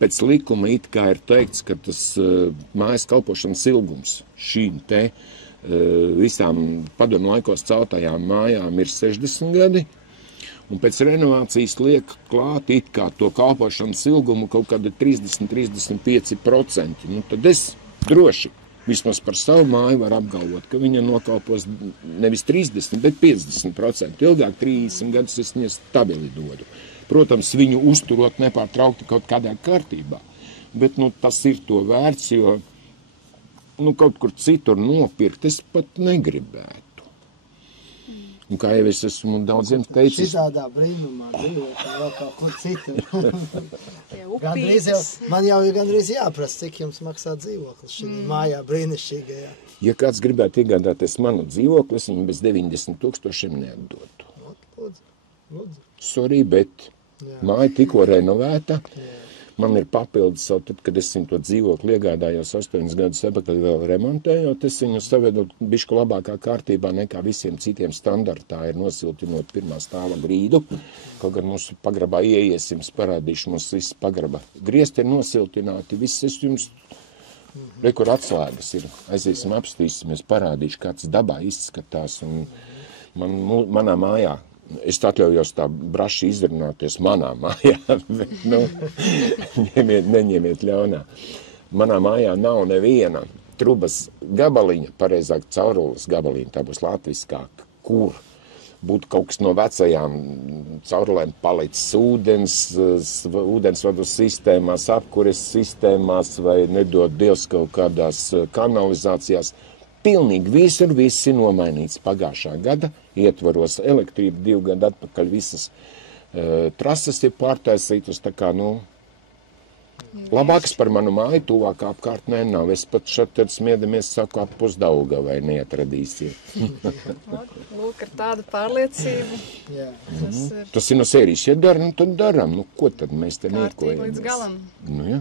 pēc likuma it kā ir teikts, ka tas mājas kalpošanas ilgums šīm te visām padomu laikos celtajām mājām ir 60 gadi, un pēc renovācijas liek klāt it kā to kalpošanas ilgumu kaut kāda 30–35%. Nu, tad es droši, vismaz par savu māju var apgalvot, ka viņa nokalpos nevis 30, bet 50% ilgāk, 30 gadus es viņai stabili dodu. Protams, viņu uzturot nepārtraukti kaut kādā kārtībā, bet nu, tas ir to vērts, jo nu, kaut kur citur nopirkt es pat negribētu. Un kā jau es esmu daudziem teicis... Šitādā brīnumā dzīvot, vēl kaut kur citur. Man jau ir gandrīz jāprasa, cik jums maksā dzīvoklis šī mājā brīnišķīgajā. Ja kāds gribētu iegādāties manu dzīvokli, es viņu bez 90 000 neatdotu. Lūdzu. Sorry, bet māja tikko renovēta. Man ir papildus savu, tad, kad es to dzīvokli iegādājos 8 gadus atpakaļ vēl remontējot, es viņu savedu bišķi labākā kārtībā nekā visiem citiem standartā ir nosiltinot pirmā stāva grīdu. Kaut gan mūsu pagrabā ieiesim, parādīšu mums viss pagraba. Griesti ir nosiltināti, viss es jums, kur atslēgas ir, aiziesim, apstīsimies, parādīšu, kāds dabā izskatās. Un manā mājā, es atļaujos tā braši izrunāties manā mājā, bet, nu, neņemiet ļaunā. Manā mājā nav neviena trubas gabaliņa, pareizāk caurules gabaliņa, tā būs latviskāk, kur būtu kaut kas no vecajām caurulēm palicis ūdensvadu sistēmās, apkures sistēmās vai nedod Dievs kaut kādās kanalizācijās. Pilnīgi visur viss ir nomainīts pagājušā gada, ietvaros elektrību 2 gadu atpakaļ visas trases ir pārtaisītas, tā kā, nu, labāks par manu māju, tuvāk apkārtnē nav. Es pat šeit tad smiedamies, saku, ap pusdauga vai neatradīsiet. Lūk, ar tādu pārliecību. Tas ir no sērijas, ja daram, nu tad daram. Nu, ko tad mēs te kārtīgi līdz niekojamies? galam. Nu, ja.